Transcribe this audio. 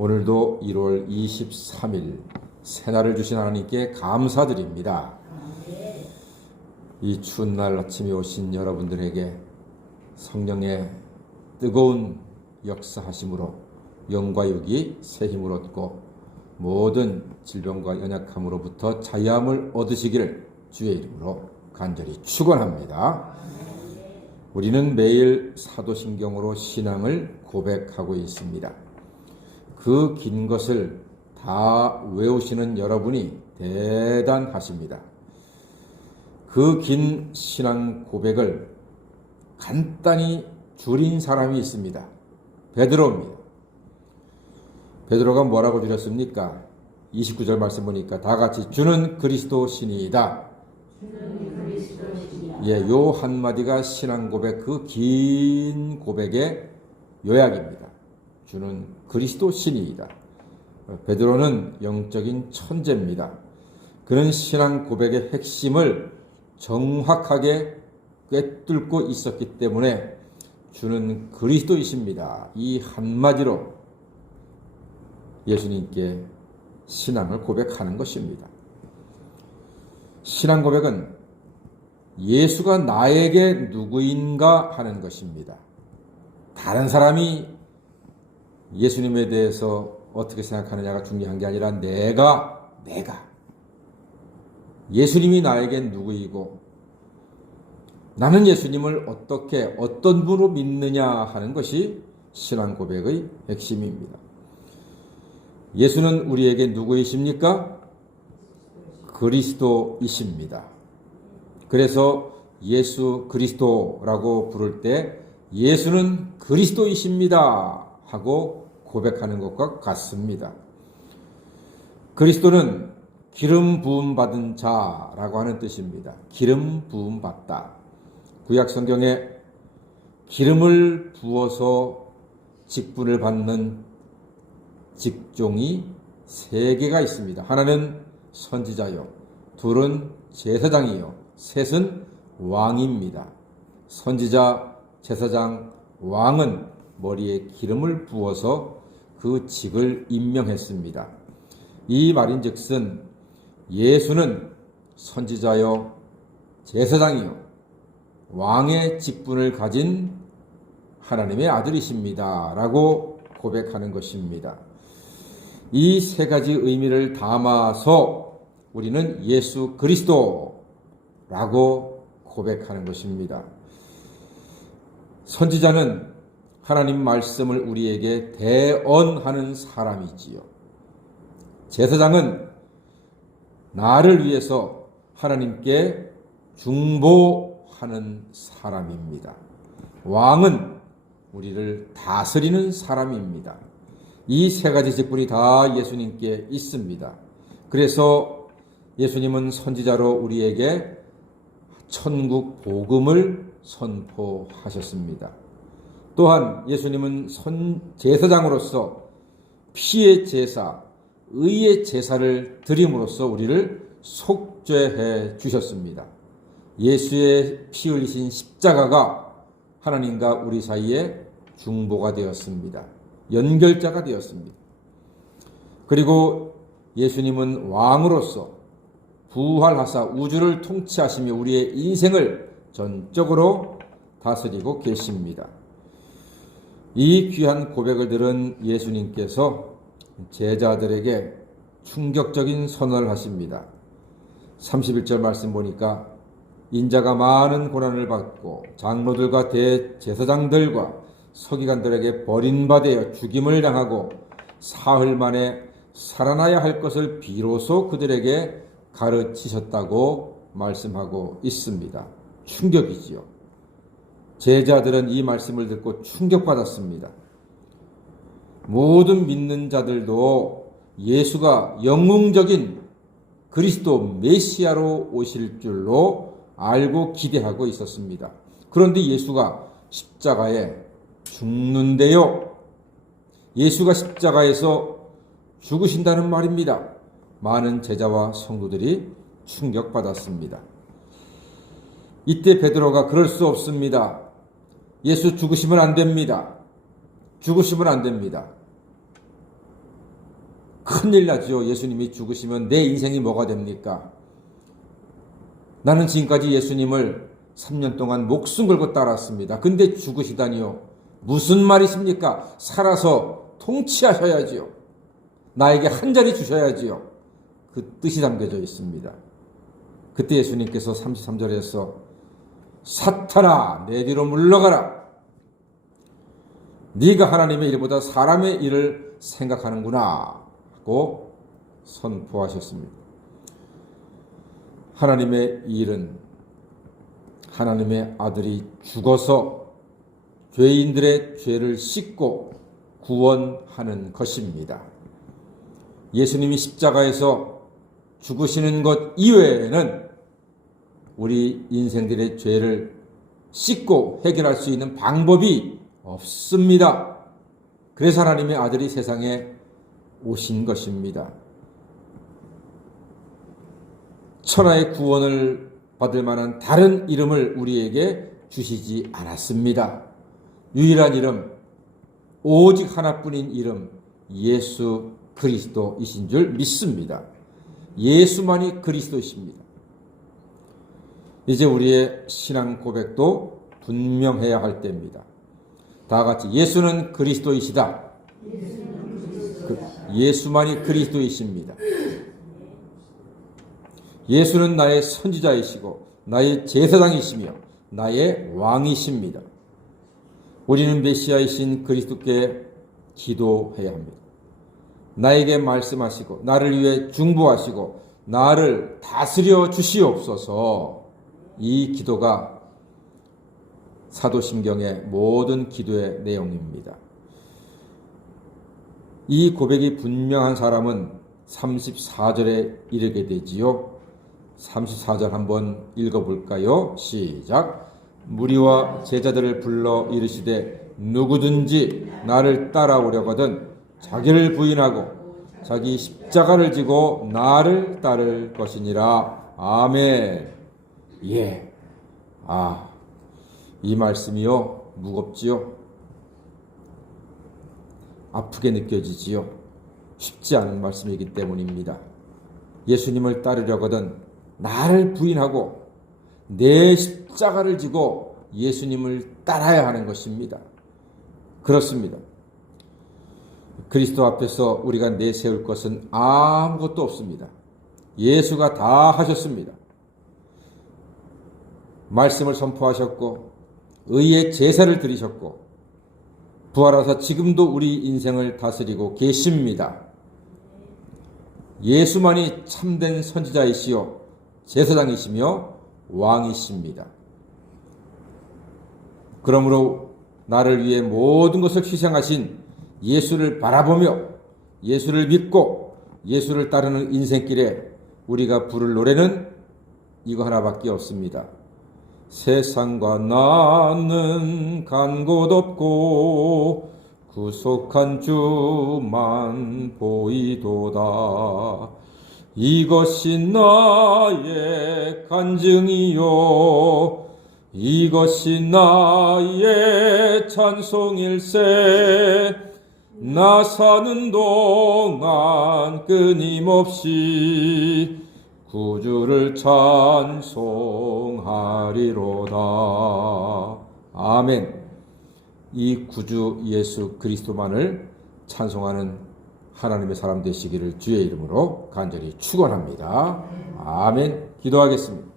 오늘도 1월 23일 새날을 주신 하나님께 감사드립니다. 이 추운 날 아침에 오신 여러분들에게 성령의 뜨거운 역사하심으로 영과 육이 새 힘을 얻고 모든 질병과 연약함으로부터 자유함을 얻으시기를 주의 이름으로 간절히 축원합니다. 우리는 매일 사도신경으로 신앙을 고백하고 있습니다. 그 긴 것을 다 외우시는 여러분이 대단하십니다. 그 긴 신앙 고백을 간단히 줄인 사람이 있습니다. 베드로입니다. 베드로가 뭐라고 줄였습니까? 29절 말씀 보니까 다 같이 주는 그리스도 신이다. 예, 요 한마디가 신앙 고백 그 긴 고백의 요약입니다. 주는 그리스도 신이다. 베드로는 영적인 천재입니다. 그는 신앙 고백의 핵심을 정확하게 꿰뚫고 있었기 때문에 주는 그리스도이십니다. 이 한마디로 예수님께 신앙을 고백하는 것입니다. 신앙 고백은 예수가 나에게 누구인가 하는 것입니다. 다른 사람이 예수님에 대해서 어떻게 생각하느냐가 중요한 게 아니라 내가, 내가. 예수님이 나에게 누구이고 나는 예수님을 어떻게, 어떤 분으로 믿느냐 하는 것이 신앙 고백의 핵심입니다. 예수는 우리에게 누구이십니까? 그리스도이십니다. 그래서 예수 그리스도라고 부를 때 예수는 그리스도이십니다 하고 고백하는 것과 같습니다. 그리스도는 기름 부음 받은 자라고 하는 뜻입니다. 기름 부음 받다. 구약 성경에 기름을 부어서 직분을 받는 직종이 세 개가 있습니다. 하나는 선지자요, 둘은 제사장이요, 셋은 왕입니다. 선지자, 제사장, 왕은 머리에 기름을 부어서 그 직을 임명했습니다. 이 말인즉슨 예수는 선지자요, 제사장이요, 왕의 직분을 가진 하나님의 아들이십니다. 라고 고백하는 것입니다. 이 세 가지 의미를 담아서 우리는 예수 그리스도라고 고백하는 것입니다. 선지자는 하나님 말씀을 우리에게 대언하는 사람이지요. 제사장은 나를 위해서 하나님께 중보하는 사람입니다. 왕은 우리를 다스리는 사람입니다. 이 세 가지 직분이 다 예수님께 있습니다. 그래서 예수님은 선지자로 우리에게 천국 복음을 선포하셨습니다. 또한 예수님은 선 제사장으로서 피의 제사, 의의 제사를 드림으로써 우리를 속죄해 주셨습니다. 예수의 피 흘리신 십자가가 하나님과 우리 사이에 중보가 되었습니다. 연결자가 되었습니다. 그리고 예수님은 왕으로서 부활하사 우주를 통치하시며 우리의 인생을 전적으로 다스리고 계십니다. 이 귀한 고백을 들은 예수님께서 제자들에게 충격적인 선언을 하십니다. 31절 말씀 보니까 인자가 많은 고난을 받고 장로들과 대제사장들과 서기관들에게 버림받아 죽임을 당하고 사흘 만에 살아나야 할 것을 비로소 그들에게 가르치셨다고 말씀하고 있습니다. 충격이지요. 제자들은 이 말씀을 듣고 충격받았습니다. 모든 믿는 자들도 예수가 영웅적인 그리스도 메시아로 오실 줄로 알고 기대하고 있었습니다. 그런데 예수가 십자가에 죽는데요. 예수가 십자가에서 죽으신다는 말입니다. 많은 제자와 성도들이 충격받았습니다. 이때 베드로가 그럴 수 없습니다. 예수 죽으시면 안 됩니다. 죽으시면 안 됩니다. 큰일 나지요. 예수님이 죽으시면 내 인생이 뭐가 됩니까? 나는 지금까지 예수님을 3년 동안 목숨 걸고 따랐습니다. 근데 죽으시다니요. 무슨 말이십니까? 살아서 통치하셔야지요. 나에게 한 자리 주셔야지요. 그 뜻이 담겨져 있습니다. 그때 예수님께서 33절에서 사탄아 내 뒤로 물러가라. 네가 하나님의 일보다 사람의 일을 생각하는구나 하고 선포하셨습니다. 하나님의 일은 하나님의 아들이 죽어서 죄인들의 죄를 씻고 구원하는 것입니다. 예수님이 십자가에서 죽으시는 것 이외에는 우리 인생들의 죄를 씻고 해결할 수 있는 방법이 없습니다. 그래서 하나님의 아들이 세상에 오신 것입니다. 천하의 구원을 받을 만한 다른 이름을 우리에게 주시지 않았습니다. 유일한 이름, 오직 하나뿐인 이름, 예수 그리스도이신 줄 믿습니다. 예수만이 그리스도이십니다. 이제 우리의 신앙 고백도 분명해야 할 때입니다. 다 같이 예수는 그리스도이시다. 그 예수만이 그리스도이십니다. 예수는 나의 선지자이시고 나의 제사장이시며 나의 왕이십니다. 우리는 메시아이신 그리스도께 기도해야 합니다. 나에게 말씀하시고 나를 위해 중보하시고 나를 다스려 주시옵소서. 이 기도가 사도신경의 모든 기도의 내용입니다. 이 고백이 분명한 사람은 34절에 이르게 되지요. 34절 한번 읽어볼까요? 시작. 무리와 제자들을 불러 이르시되 누구든지 나를 따라오려거든 자기를 부인하고 자기 십자가를 지고 나를 따를 것이니라. 아멘. 예. 아, 이 말씀이요. 무겁지요. 아프게 느껴지지요. 쉽지 않은 말씀이기 때문입니다. 예수님을 따르려거든 나를 부인하고 내 십자가를 지고 예수님을 따라야 하는 것입니다. 그렇습니다. 그리스도 앞에서 우리가 내세울 것은 아무것도 없습니다. 예수가 다 하셨습니다. 말씀을 선포하셨고, 의의 제사를 드리셨고, 부활하사 지금도 우리 인생을 다스리고 계십니다. 예수만이 참된 선지자이시요, 제사장이시며 왕이십니다. 그러므로 나를 위해 모든 것을 희생하신 예수를 바라보며 예수를 믿고 예수를 따르는 인생길에 우리가 부를 노래는 이거 하나밖에 없습니다. 세상과 나는 간 곳 없고 구속한 주만 보이도다. 이것이 나의 간증이요. 이것이 나의 찬송일세. 나 사는 동안 끊임없이 구주를 찬송하리로다. 아멘. 이 구주 예수 그리스도만을 찬송하는 하나님의 사람 되시기를 주의 이름으로 간절히 축원합니다. 아멘. 기도하겠습니다.